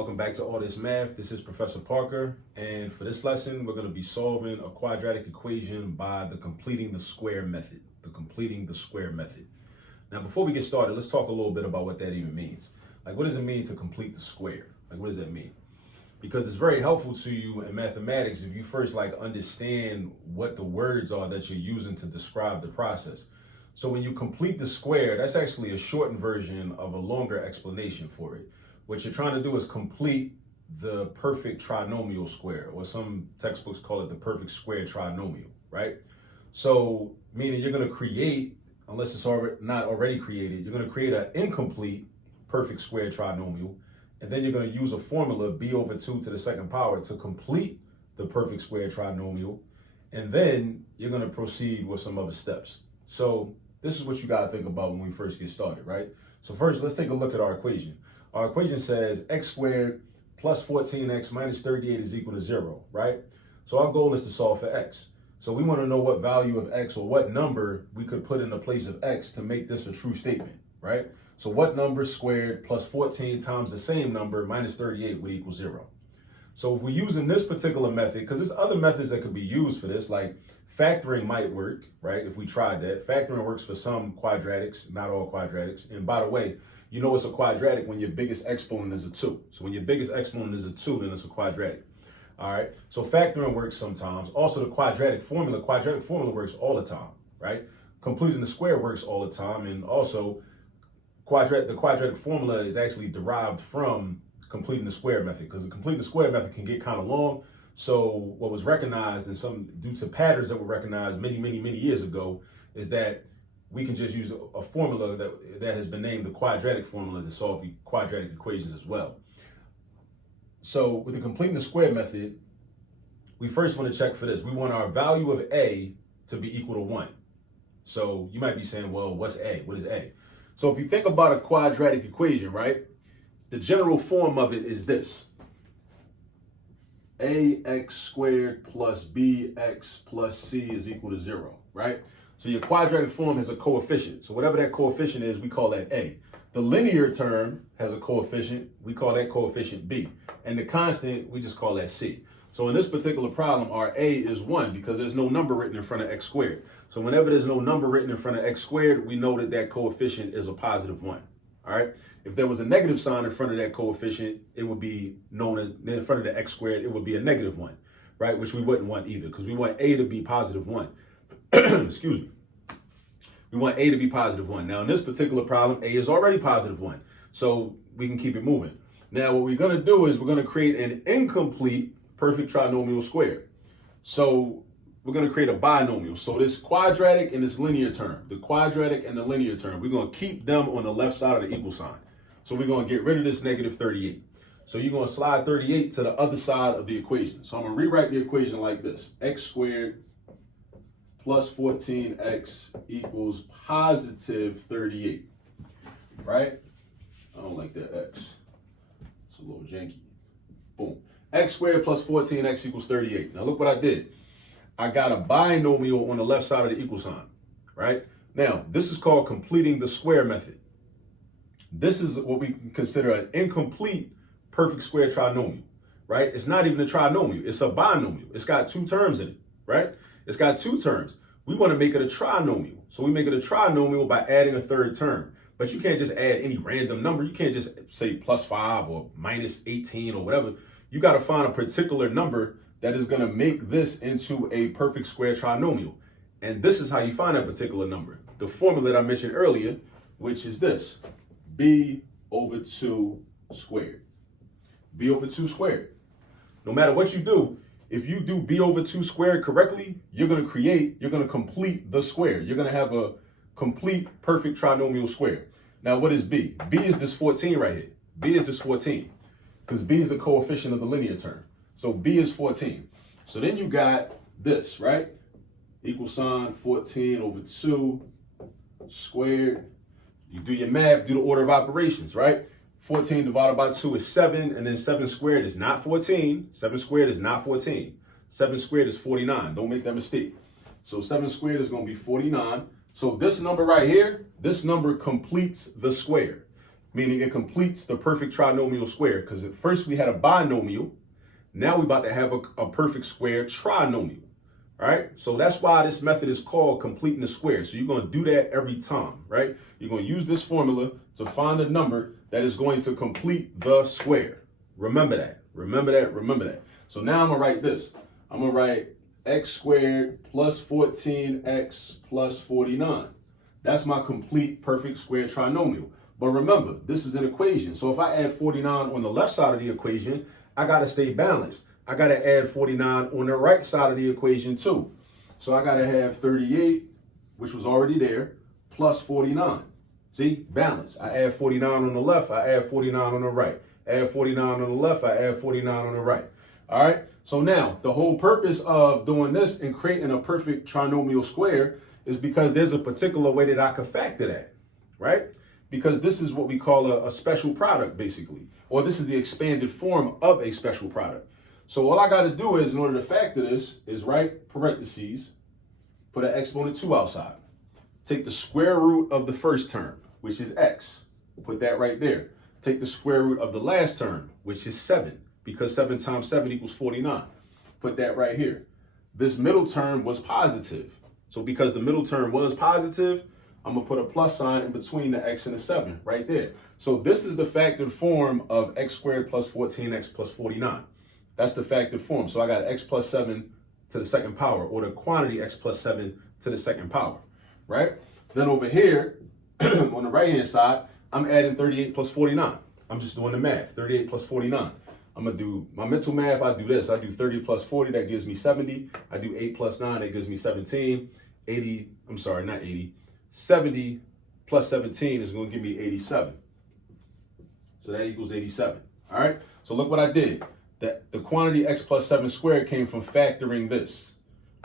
Welcome back to All This Math. This is Professor Parker, and for this lesson, we're going to be solving a quadratic equation by the completing the square method. Now, before we get started, let's talk a little bit about what that even means. Like, what does it mean to complete the square? Like, what does that mean? Because it's very helpful to you in mathematics if you first understand what the words are that you're using to describe the process. So when you complete the square, that's actually a shortened version of a longer explanation for it. What you're trying to do is complete the perfect trinomial square, or some textbooks call it the perfect square trinomial, right? So meaning you're going to create, unless it's not already created, you're going to create an incomplete perfect square trinomial, and then you're going to use a formula, b over 2 to the second power, to complete the perfect square trinomial, and then you're going to proceed with some other steps. So this is what you got to think about when we first get started, right? So first, let's take a look at our equation. Our equation says x squared plus 14x minus 38 is equal to 0, right? So our goal is to solve for x. So we want to know what value of x, or what number we could put in the place of x to make this a true statement, right? So what number squared plus 14 times the same number minus 38 would equal 0? So if we're using this particular method, because there's other methods that could be used for this, like factoring might work, right? If we tried that. Factoring works for some quadratics, not all quadratics. And by the way, you know it's a quadratic when your biggest exponent is a 2. So when your biggest exponent is a 2, then it's a quadratic. All right. So factoring works sometimes. Also, the quadratic formula works all the time, right? Completing the square works all the time. And also, the quadratic formula is actually derived from completing the square method, because the completing the square method can get kind of long. So what was recognized, due to patterns that were recognized many years ago, is that we can just use a formula that has been named the quadratic formula to solve the quadratic equations as well. So with the completing the square method, we first want to check for this. We want our value of a to be equal to 1. So you might be saying, well, what's a? What is a? So if you think about a quadratic equation, right, the general form of it is this: ax squared plus bx plus c is equal to 0, right? So your quadratic form has a coefficient. So whatever that coefficient is, we call that a. The linear term has a coefficient. We call that coefficient b. And the constant, we just call that c. So in this particular problem, our a is 1 because there's no number written in front of x squared. So whenever there's no number written in front of x squared, we know that that coefficient is a positive 1. All right. If there was a negative sign in front of that coefficient, it would be known as, in front of the x squared, it would be a negative 1, right? Which we wouldn't want either, because we want a to be positive 1. Excuse me. We want a to be positive 1. Now, in this particular problem, a is already positive 1. So we can keep it moving. Now, what we're going to do is we're going to create an incomplete perfect trinomial square. So we're going to create a binomial. So this quadratic and this linear term, the quadratic and the linear term, we're going to keep them on the left side of the equal sign. So we're going to get rid of this negative 38. So you're going to slide 38 to the other side of the equation. So I'm going to rewrite the equation like this: x squared plus 14x equals positive 38, right? I don't like that x. It's a little janky. Boom. X squared plus 14x equals 38. Now look what I did. I got a binomial on the left side of the equal sign, right? Now, this is called completing the square method. This is what we consider an incomplete perfect square trinomial, right? It's not even a trinomial. It's a binomial. It's got 2 terms in it, right? It's got 2 terms. We want to make it a trinomial. So we make it a trinomial by adding a 3rd term. But you can't just add any random number. You can't just say plus 5 or minus 18 or whatever. You got to find a particular number that is going to make this into a perfect square trinomial. And this is how you find that particular number. The formula that I mentioned earlier, which is this: b over 2 squared. b over 2 squared. No matter what you do, if you do b over 2 squared correctly, you're going to complete the square. You're going to have a complete perfect trinomial square. Now, what is b? b is this 14 right here. b is this 14, because b is the coefficient of the linear term. So b is 14. So then you got this, right? Equal sign 14 over 2 squared. You do your math, do the order of operations, right? 14 divided by 2 is 7, and then 7 squared is not 14. 7 squared is not 14. 7 squared is 49. Don't make that mistake. So 7 squared is going to be 49. So this number right here, this number completes the square. meaning it completes the perfect trinomial square, because at first we had a binomial. Now we're about to have a perfect square trinomial. All right, so that's why this method is called completing the square. So you're going to do that every time, right? You're going to use this formula to find a number that is going to complete the square. Remember that, remember that, remember that. So now I'm going to write this. I'm going to write x squared plus 14x plus 49. That's my complete perfect square trinomial. But remember, this is an equation. So if I add 49 on the left side of the equation, I got to stay balanced. I got to add 49 on the right side of the equation too. So I got to have 38, which was already there, plus 49. See, balance. I add 49 on the left, I add 49 on the right. Add 49 on the left, I add 49 on the right. All right, so now the whole purpose of doing this and creating a perfect trinomial square is because there's a particular way that I could factor that, right? Because this is what we call a special product, basically, or this is the expanded form of a special product. So all I got to do is, in order to factor this, is write parentheses, put an exponent 2 outside. Take the square root of the first term, which is x. Put that right there. Take the square root of the last term, which is 7, because 7 times 7 equals 49. Put that right here. This middle term was positive. So because the middle term was positive, I'm going to put a plus sign in between the x and the 7 right there. So this is the factored form of x squared plus 14x plus 49. That's the factored form. So I got x plus 7 to the second power, or the quantity x plus 7 to the second power, right? Then over here, on the right-hand side, I'm adding 38 plus 49. I'm just doing the math, 38 plus 49. I'm going to do my mental math. I do this. I do 30 plus 40. That gives me 70. I do 8 plus 9. That gives me 17. 80, I'm sorry, not 80. 70 plus 17 is going to give me 87. So that equals 87. All right. So look what I did. That the quantity x plus 7 squared came from factoring this.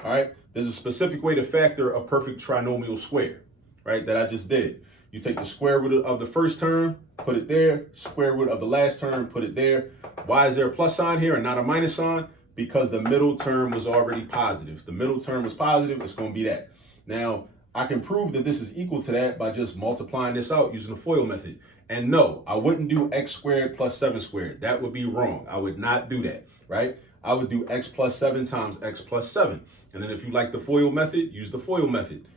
All right. There's a specific way to factor a perfect trinomial square, right? That I just did. You take the square root of the first term, put it there. Square root of the last term, put it there. Why is there a plus sign here and not a minus sign? Because the middle term was already positive. If the middle term was positive, it's going to be that. Now, I can prove that this is equal to that by just multiplying this out using the FOIL method. And no, I wouldn't do x squared plus 7 squared. That would be wrong. I would not do that, right? I would do x plus 7 times x plus 7. And then if you like the FOIL method, use the FOIL method.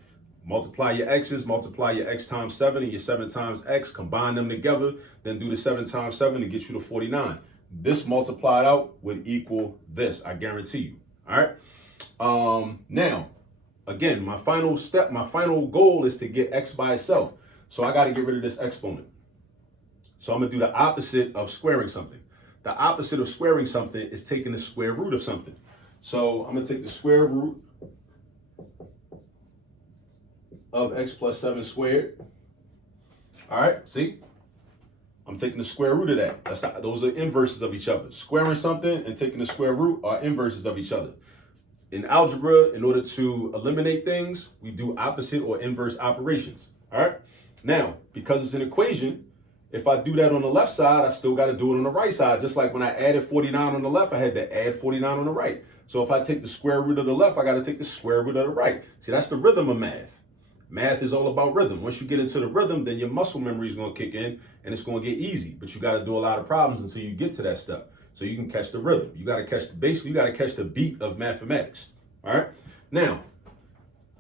Multiply your x's, multiply your x times 7 and your 7 times x, combine them together, then do the 7 times 7 to get you to 49. This multiplied out would equal this, I guarantee you. All right. Now, again, my final step, my final goal is to get x by itself. So I got to get rid of this exponent. So I'm going to do the opposite of squaring something. The opposite of squaring something is taking the square root of something. So I'm going to take the square root of x plus 7 squared. All right, see? I'm taking the square root of that. Those are inverses of each other. Squaring something and taking the square root are inverses of each other. In algebra, in order to eliminate things, we do opposite or inverse operations. All right? Now, because it's an equation, if I do that on the left side, I still got to do it on the right side. Just like when I added 49 on the left, I had to add 49 on the right. So if I take the square root of the left, I got to take the square root of the right. See, that's the rhythm of math. Math is all about rhythm. Once you get into the rhythm, then your muscle memory is going to kick in and it's going to get easy. But you got to do a lot of problems until you get to that step. So you can catch the rhythm. You got to catch, basically, you got to catch the beat of mathematics. All right. Now,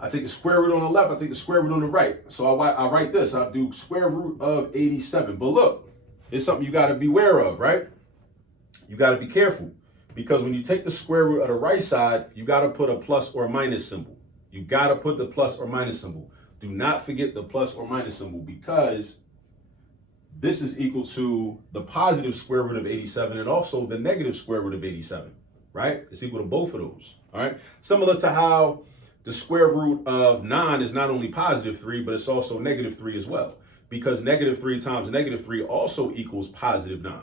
I take the square root on the left. I take the square root on the right. So I write this. I do square root of 87. But look, it's something you got to beware of, right? You got to be careful because when you take the square root of the right side, you got to put a plus or minus symbol. You got to put the plus or minus symbol. Do not forget the plus or minus symbol because this is equal to the positive square root of 87 and also the negative square root of 87, right? It's equal to both of those, all right? Similar to how the square root of 9 is not only positive 3, but it's also negative 3 as well, because negative 3 times negative 3 also equals positive 9,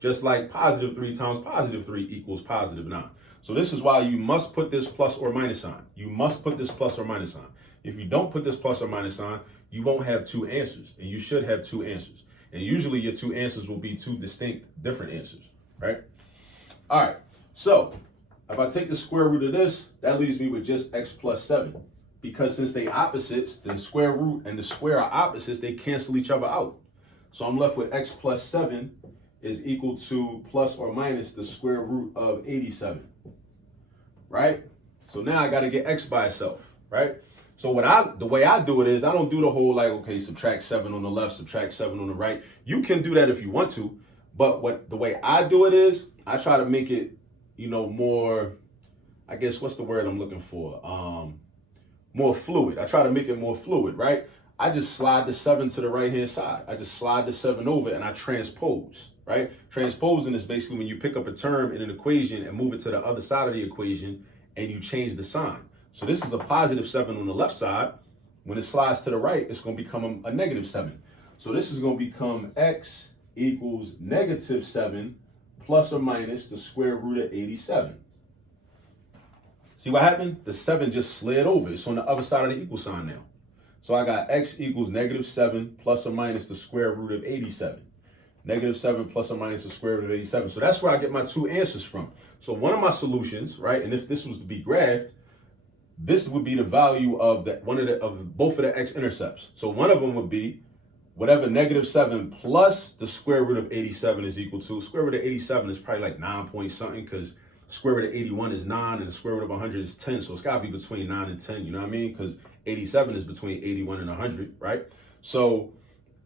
just like positive 3 times positive 3 equals positive 9. So this is why you must put this plus or minus sign. You must put this plus or minus sign. If you don't put this plus or minus sign, you won't have two answers, and you should have two answers. And usually your two answers will be two distinct, different answers, right? All right, so if I take the square root of this, that leaves me with just x plus 7. Because since they opposites, the square root and the square are opposites, they cancel each other out. So I'm left with x plus 7 is equal to plus or minus the square root of 87, right? So now I got to get x by itself, right? So the way I do it is I don't do the whole like, okay, subtract 7 on the left, subtract 7 on the right. You can do that if you want to, but the way I do it is I try to make it, more, I guess, what's the word I'm looking for? More fluid. I try to make it more fluid, right? I just slide the 7 to the right-hand side. I just slide the 7 over and I transpose, right? Transposing is basically when you pick up a term in an equation and move it to the other side of the equation and you change the sign. So this is a positive 7 on the left side. When it slides to the right, it's going to become a negative 7. So this is going to become x equals negative 7 plus or minus the square root of 87. See what happened? The 7 just slid over. It's on the other side of the equal sign now. So I got x equals negative 7 plus or minus the square root of 87. Negative 7 plus or minus the square root of 87. So that's where I get my two answers from. So one of my solutions, right, and if this was to be graphed, this would be the value of both of the x-intercepts. So one of them would be whatever negative 7 plus the square root of 87 is equal to. Square root of 87 is probably like 9 point something because square root of 81 is 9 and the square root of 100 is 10. So it's got to be between 9 and 10, you know what I mean? Because 87 is between 81 and 100, right? So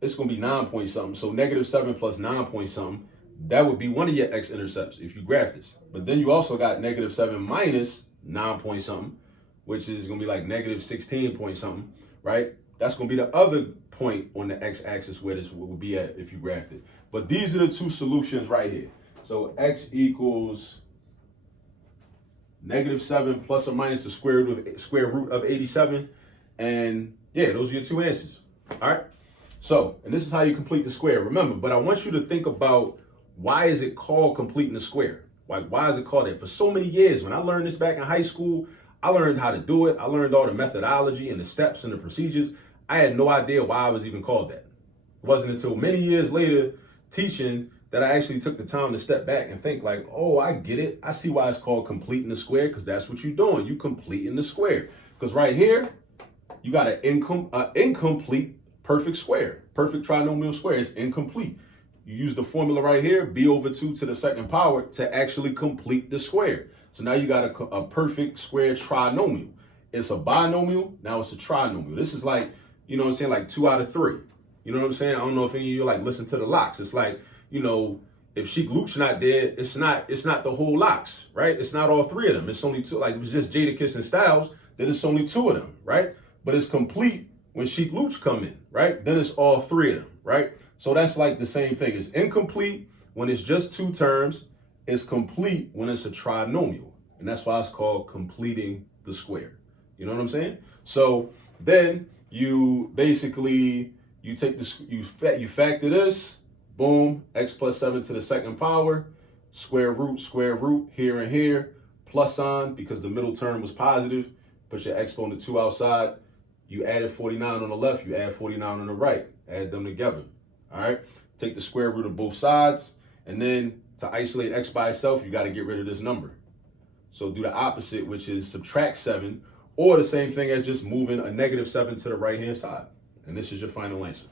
it's going to be 9 point something. So negative 7 plus 9 point something, that would be one of your x-intercepts if you graph this. But then you also got negative 7 minus 9 point something, which is going to be like negative 16 point something, right? That's going to be the other point on the x-axis where this will be at if you graph it. But these are the two solutions right here. So x equals negative 7 plus or minus the square root of 87. And yeah, those are your two answers. All right. So, and this is how you complete the square. Remember, but I want you to think about why is it called completing the square? Like, why is it called that? For so many years, when I learned this back in high school, I learned how to do it. I learned all the methodology and the steps and the procedures. I had no idea why I was even called that. It wasn't until many years later teaching that I actually took the time to step back and think like, oh, I get it. I see why it's called completing the square, because that's what you're doing. You completing the square. Because right here, you got an incomplete perfect square. Perfect trinomial square is incomplete. You use the formula right here, b over 2 to the second power, to actually complete the square. So now you got a perfect square trinomial. It's a binomial, now it's a trinomial. This is like, you know what I'm saying, like 2 out of 3. You know what I'm saying? I don't know if any of you like listen to the locks. It's like, if Sheik Luke's not dead, it's not the whole locks, right? It's not all 3 of them. It's only 2. Like, if it's just Jadakiss and Styles, then it's only 2 of them, right? But it's complete when Sheik Luke's come in, right? Then it's all 3 of them, right? So that's like the same thing. It's incomplete when it's just 2 terms. It's complete when it's a trinomial. And that's why it's called completing the square. You know what I'm saying? So then you basically, you take this, you factor this, boom, x plus 7 to the second power, square root, here and here, plus sign, because the middle term was positive, put your exponent 2 outside, you added 49 on the left, you add 49 on the right, add them together, all right? Take the square root of both sides, and then to isolate x by itself, you got to get rid of this number. So do the opposite, which is subtract 7, or the same thing as just moving a negative 7 to the right-hand side. And this is your final answer.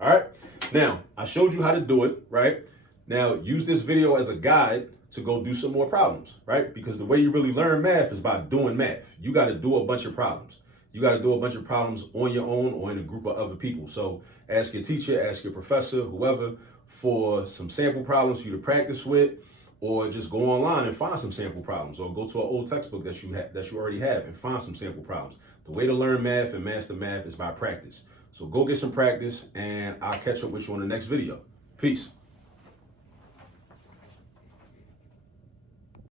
All right? Now, I showed you how to do it, right? Now, use this video as a guide to go do some more problems, right? Because the way you really learn math is by doing math. You got to do a bunch of problems. You got to do a bunch of problems on your own or in a group of other people. So ask your teacher, ask your professor, whoever, for some sample problems for you to practice with, or just go online and find some sample problems, or go to an old textbook that you already have and find some sample problems. The way to learn math and master math is by practice. So go get some practice, and I'll catch up with you on the next video. Peace.